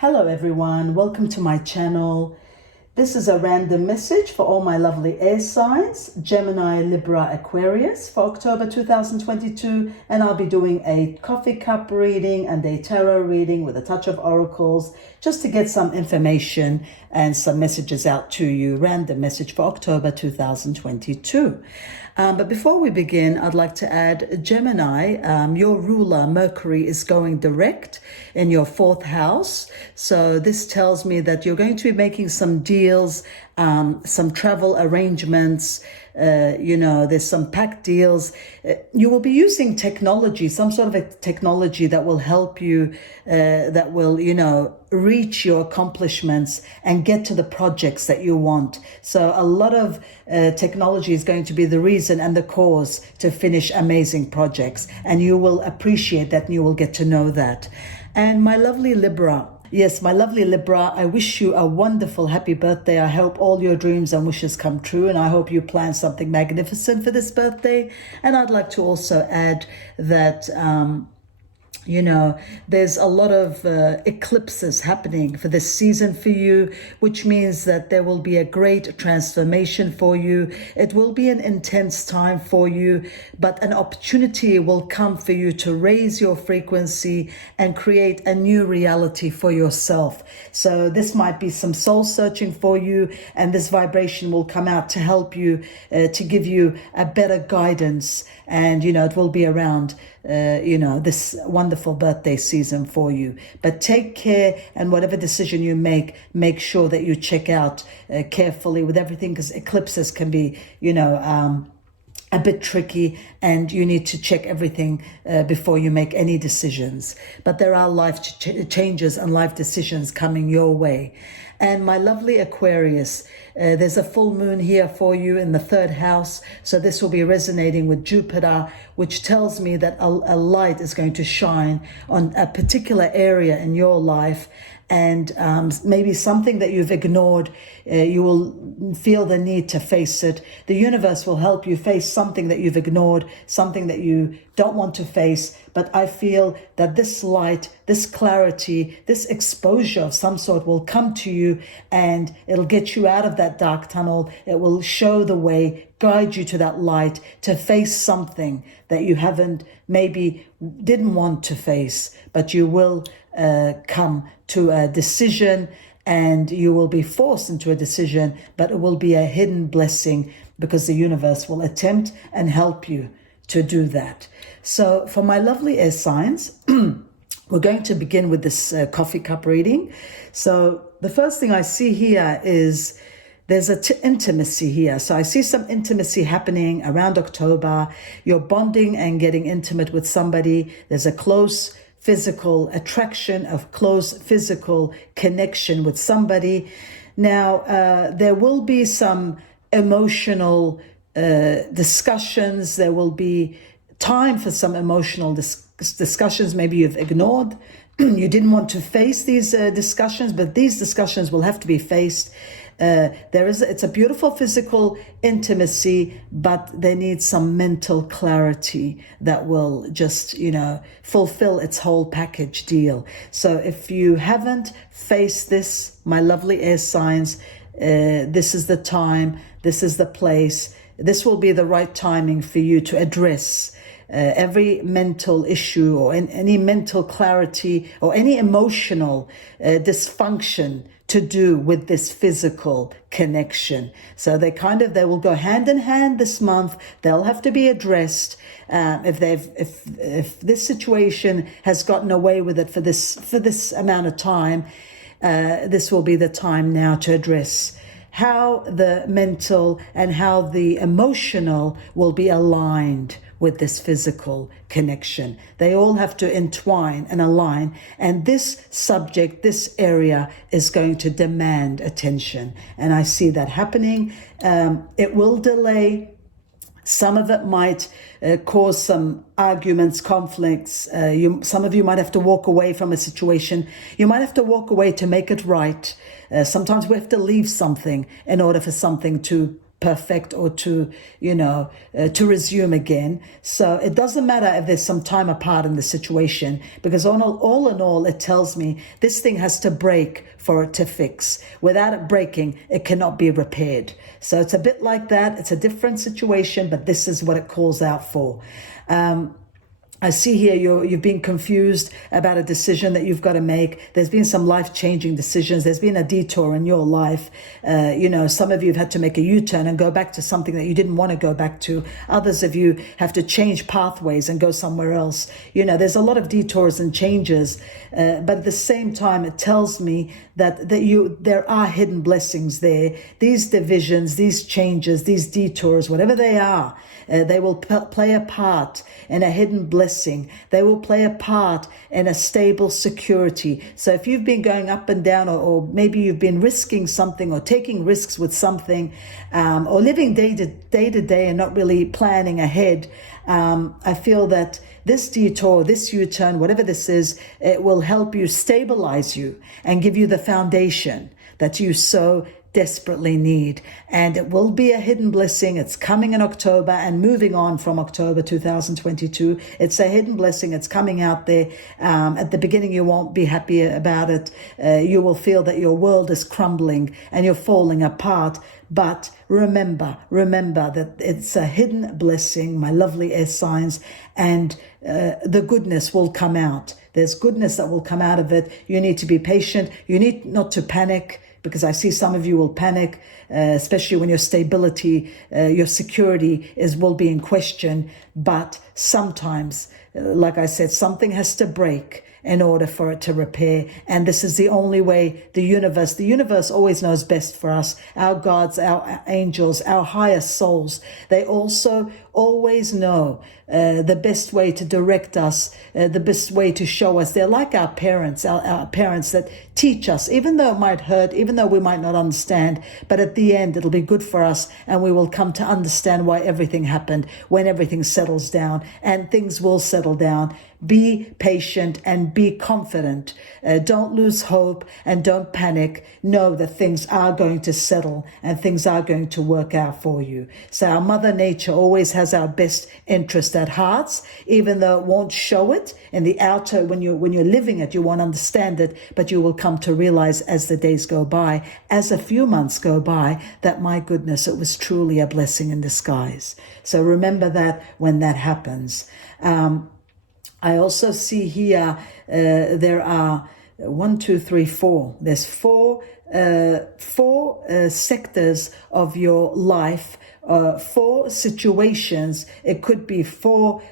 Hello everyone, welcome to my channel. This is a random message for all my lovely air signs, Gemini, Libra, Aquarius for October 2022, and I'll be doing a coffee cup reading and a tarot reading with a touch of oracles just to get some information and some messages out to you. Random message for October 2022. But before we begin, I'd like to add Gemini, your ruler Mercury is going direct in your 4th house. So this tells me that you're going to be making some deals, some travel arrangements, there's some packed deals. You will be using technology, some sort of a technology that will help you, that will, reach your accomplishments and get to the projects that you want. So a lot of technology is going to be the reason and the cause to finish amazing projects. And you will appreciate that and you will get to know that. And my lovely Libra, yes, my lovely Libra, I wish you a wonderful, happy birthday. I hope all your dreams and wishes come true, and I hope you plan something magnificent for this birthday. And I'd like to also add that, there's a lot of eclipses happening for this season for you, which means that there will be a great transformation for you. It will be an intense time for you, but an opportunity will come for you to raise your frequency and create a new reality for yourself. So this might be some soul searching for you, and this vibration will come out to help you, to give you a better guidance. And, it will be around, this wonderful birthday season for you. But take care, and whatever decision you make sure that you check out carefully with everything, because eclipses can be, a bit tricky, and you need to check everything before you make any decisions. But there are life changes and life decisions coming your way. And my lovely Aquarius, there's a full moon here for you in the 3rd house. So this will be resonating with Jupiter, which tells me that a light is going to shine on a particular area in your life. And maybe something that you've ignored, you will feel the need to face it. The universe will help you face something that you've ignored, something that you don't want to face. But I feel that this light, this clarity, this exposure of some sort will come to you, and it'll get you out of that dark tunnel. It will show the way, guide you to that light, to face something that you maybe didn't want to face, but you will come to a decision, and you will be forced into a decision, but it will be a hidden blessing because the universe will attempt and help you to do that. So for my lovely air signs, we're going to begin with this coffee cup reading. So the first thing I see here is there's intimacy here. So I see some intimacy happening around October. You're bonding and getting intimate with somebody. There's a close physical attraction, of close physical connection with somebody. Now, there will be some emotional discussions. There will be time for some emotional discussions. Maybe you've ignored. You didn't want to face these discussions, but these discussions will have to be faced. It's a beautiful physical intimacy, but they need some mental clarity that will just, fulfill its whole package deal. So if you haven't faced this, my lovely air signs, this is the time, this is the place, this will be the right timing for you to address every mental issue or any mental clarity or any emotional dysfunction to do with this physical connection. So they will go hand in hand this month. They'll have to be addressed. If this situation has gotten away with it for this amount of time, this will be the time now to address how the mental and how the emotional will be aligned with this physical connection. They all have to entwine and align, and this subject, this area is going to demand attention, and I see that happening. It will delay. Some of it might cause some arguments, conflicts. Some of you might have to walk away from a situation. You might have to walk away to make it right. Sometimes we have to leave something in order for something to perfect or to, to resume again. So it doesn't matter if there's some time apart in the situation, because all in all, it tells me this thing has to break for it to fix. Without it breaking, it cannot be repaired. So it's a bit like that. It's a different situation, but this is what it calls out for. I see here you've been confused about a decision that you've got to make. There's been some life-changing decisions. There's been a detour in your life. Some of you have had to make a U-turn and go back to something that you didn't want to go back to. Others of you have to change pathways and go somewhere else. There's a lot of detours and changes, but at the same time, it tells me that there are hidden blessings there. These divisions, these changes, these detours, whatever they are, they will play a part in a hidden blessing. They will play a part in a stable security. So if you've been going up and down, or maybe you've been risking something or taking risks with something, or living day to day and not really planning ahead, I feel that this detour, this U-turn, whatever this is, it will help you stabilize you and give you the foundation that you so desperately need. And it will be a hidden blessing. It's coming in October and moving on from October 2022. It's a hidden blessing. It's coming out there. At the beginning, you won't be happy about it. You will feel that your world is crumbling and you're falling apart. But remember that it's a hidden blessing, my lovely air signs, and the goodness will come out. There's goodness that will come out of it. You need to be patient. You need not to panic, because I see some of you will panic, especially when your stability, your security will be in question. But sometimes, like I said, something has to break in order for it to repair. And this is the only way. The universe always knows best for us. Our gods, our angels, our higher souls, they also always know the best way to direct us, the best way to show us. They're like our parents that teach us, even though it might hurt, even though we might not understand, but at the end, it'll be good for us, and we will come to understand why everything happened when everything settles down, and things will settle down. Be patient and be confident. Don't lose hope and don't panic. Know that things are going to settle and things are going to work out for you. So our Mother Nature always has our best interest at heart, even though it won't show it in the outer. When you're living it, you won't understand it, but you will come to realize as the days go by, as a few months go by, that my goodness, it was truly a blessing in disguise. So remember that when that happens. I also see here there are 1, 2, 3, 4. There's four sectors of your life, 4 situations. It could be 4.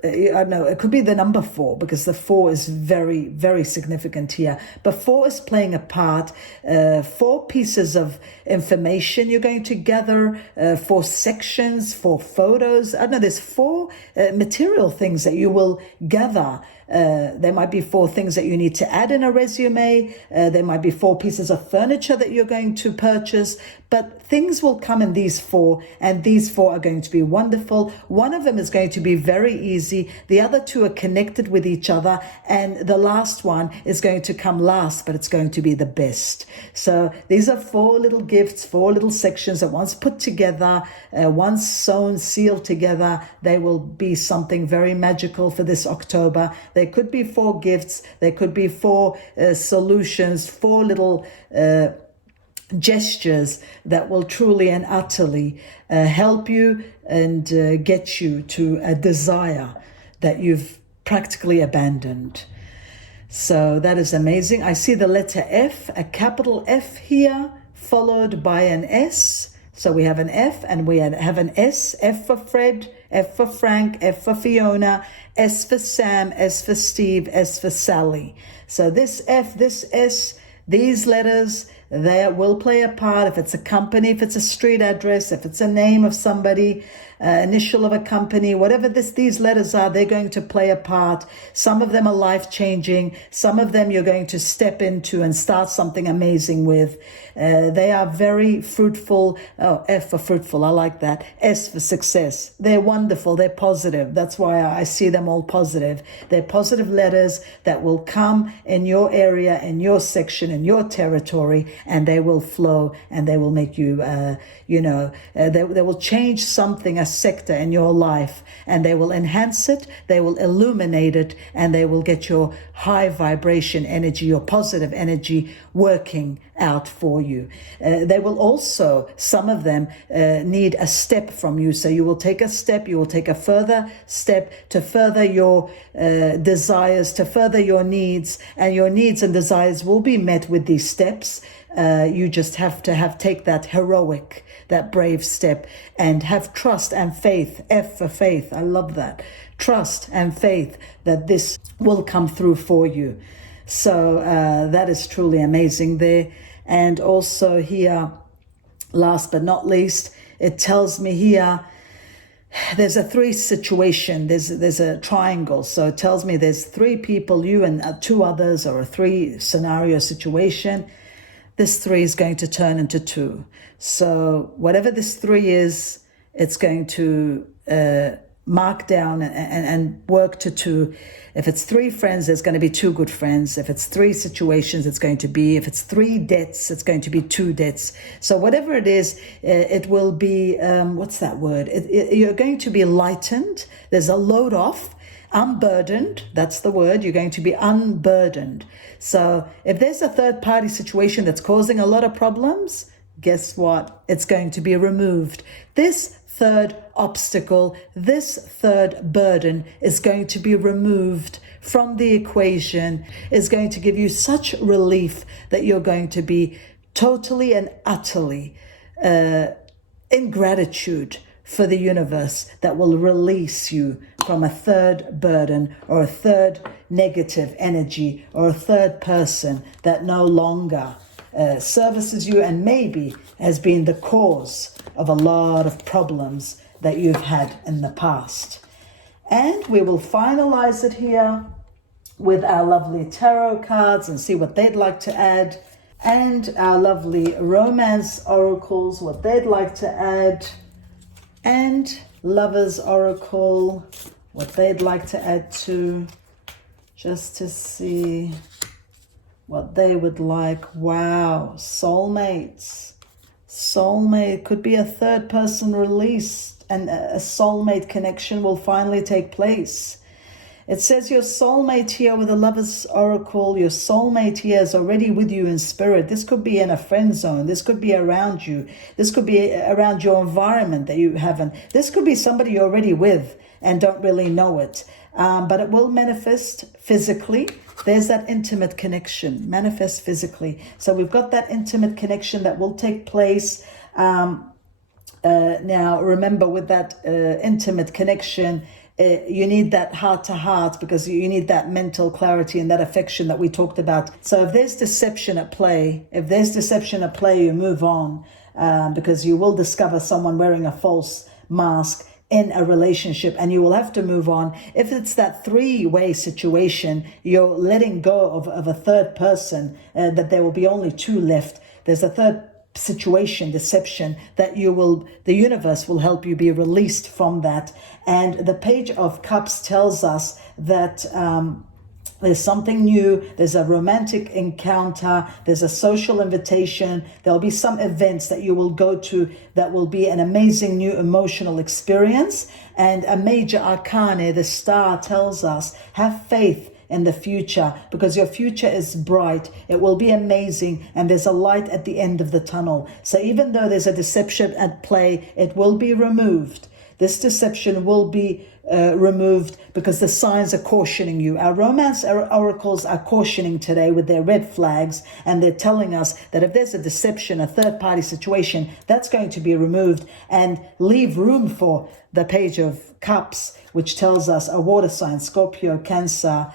I don't know, it could be the number 4, because the 4 is very, very significant here. But 4 is playing a part. 4 pieces of information you're going to gather, 4 sections, 4 photos. I don't know, there's 4 material things that you will gather. There might be 4 things that you need to add in a resume. There might be 4 pieces of furniture that you're going to purchase. But things will come in these 4, and these 4 are going to be wonderful. One of them is going to be very easy. The other 2 are connected with each other. And the last one is going to come last, but it's going to be the best. So these are 4 little gifts, 4 little sections that once put together, once sewn, sealed together, they will be something very magical for this October. There could be 4 gifts. There could be 4 solutions, 4 little gestures that will truly and utterly help you and get you to a desire that you've practically abandoned. So that is amazing. I see the letter F, a capital F here, followed by an S. So we have an F and we have an S, F for Fred, F for Frank, F for Fiona, S for Sam, S for Steve, S for Sally. So this F, this S, these letters, they will play a part. If it's a company, if it's a street address, if it's a name of somebody, initial of a company, whatever these letters are, they're going to play a part. Some of them are life-changing. Some of them you're going to step into and start something amazing with. They are very fruitful. Oh, F for fruitful. I like that. S for success. They're wonderful. They're positive. That's why I see them all positive. They're positive letters that will come in your area, in your section, in your territory, and they will flow, and they will make you, they will change something, a sector in your life, and they will enhance it, they will illuminate it, and they will get your high vibration energy, your positive energy working out for you. They will also, some of them need a step from you. So you will take a step, you will take a further step to further your desires, to further your needs, and your needs and desires will be met with these steps. You just have to take that heroic, that brave step, and have trust and faith. F for faith. I love that. Trust and faith that this will come through for you. So that is truly amazing there. And also here, last but not least, it tells me here, there's a three situation, there's a triangle. So it tells me there's three people, you and two others, or a three scenario situation. This three is going to turn into two. So whatever this three is, it's going to mark down and work to two. If it's three friends, there's going to be two good friends. If it's three situations, it's going to be, if it's three debts, it's going to be two debts. So whatever it is, it will be, what's that word? You're going to be lightened. There's a load off. Unburdened, that's the word. You're going to be unburdened. So if there's a third party situation that's causing a lot of problems, guess what? It's going to be removed. This third obstacle, this third burden is going to be removed from the equation, is going to give you such relief that you're going to be totally and utterly in gratitude for the universe that will release you from a third burden or a third negative energy or a third person that no longer services you and maybe has been the cause of a lot of problems that you've had in the past. And we will finalize it here with our lovely tarot cards and see what they'd like to add, and our lovely romance oracles, what they'd like to add, and lovers oracle, what they'd like to add to, just to see what they would like. Wow, soulmates. Soulmate could be a third person released, and a soulmate connection will finally take place. It says your soulmate here with the lover's oracle, your soulmate here is already with you in spirit. This could be in a friend zone. This could be around you. This could be around your environment that you haven't. This could be somebody you're already with and don't really know it. But it will manifest physically. There's that intimate connection, manifest physically. So we've got that intimate connection that will take place. Now, remember, with that intimate connection, you need that heart to heart, because you need that mental clarity and that affection that we talked about. So if there's deception at play, you move on, because you will discover someone wearing a false mask in a relationship, and you will have to move on. If it's that three-way situation, you're letting go of a third person, that there will be only two left. There's a third situation, deception, that the universe will help you be released from that. And the Page of Cups tells us that there's something new, there's a romantic encounter, there's a social invitation, there'll be some events that you will go to that will be an amazing new emotional experience. And a major arcana, the star, tells us, have faith in the future, because your future is bright, it will be amazing, and there's a light at the end of the tunnel. So even though there's a deception at play, it will be removed. This deception will be removed, because the signs are cautioning you. Our romance oracles are cautioning today with their red flags, and they're telling us that if there's a deception, a third party situation, that's going to be removed, and leave room for the Page of Cups, which tells us a water sign, Scorpio, Cancer.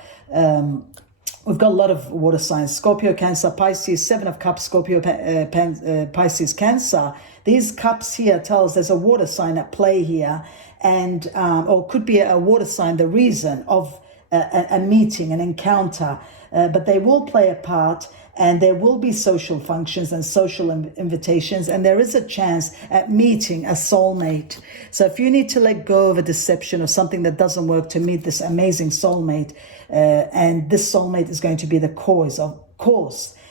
We've got a lot of water signs, Scorpio, Cancer, Pisces, Seven of Cups, Scorpio, Pisces, Cancer. These cups here tell us there's a water sign at play here, and or could be a water sign, the reason of a meeting, an encounter, but they will play a part, and there will be social functions and social invitations, and there is a chance at meeting a soulmate. So if you need to let go of a deception or something that doesn't work to meet this amazing soulmate, and this soulmate is going to be the cause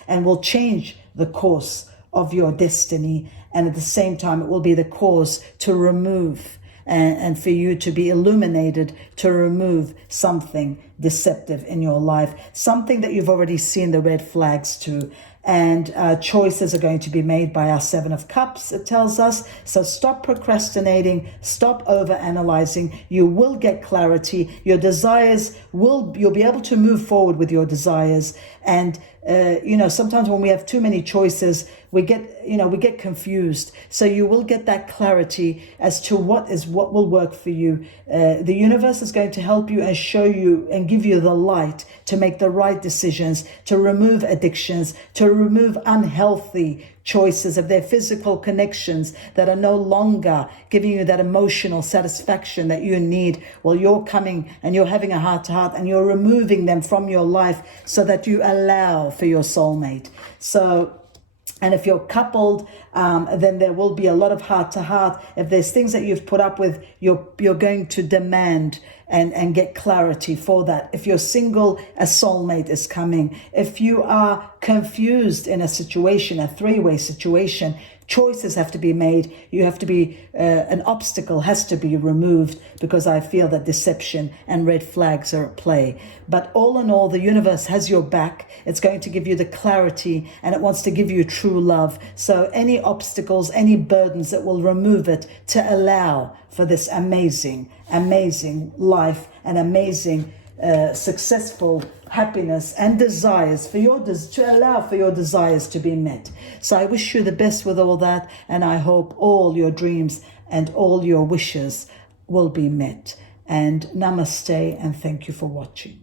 and will change the course of your destiny. And at the same time, it will be the cause to remove and for you to be illuminated, to remove something deceptive in your life, something that you've already seen the red flags to. And choices are going to be made by our Seven of Cups, it tells us. So stop procrastinating, stop overanalyzing. You will get clarity. Your desires you'll be able to move forward with your desires. And sometimes when we have too many choices, we get confused. So you will get that clarity as to what will work for you. The universe is going to help you and show you and give you the light to make the right decisions, to remove addictions, to remove unhealthy choices of their physical connections that are no longer giving you that emotional satisfaction that you need. Well, you're coming and you're having a heart-to-heart and you're removing them from your life so that you allow for your soulmate. And if you're coupled, then there will be a lot of heart-to-heart. If there's things that you've put up with, you're going to demand and get clarity for that. If you're single, a soulmate is coming. If you are confused in a situation, a three-way situation, choices have to be made. You have to be, an obstacle has to be removed, because I feel that deception and red flags are at play. But all in all, the universe has your back. It's going to give you the clarity, and it wants to give you true love. So any obstacles, any burdens, it will remove it to allow for this amazing, amazing life and amazing, successful happiness and desires to allow for your desires to be met. So I wish you the best with all that, and I hope all your dreams and all your wishes will be met. And namaste, and thank you for watching.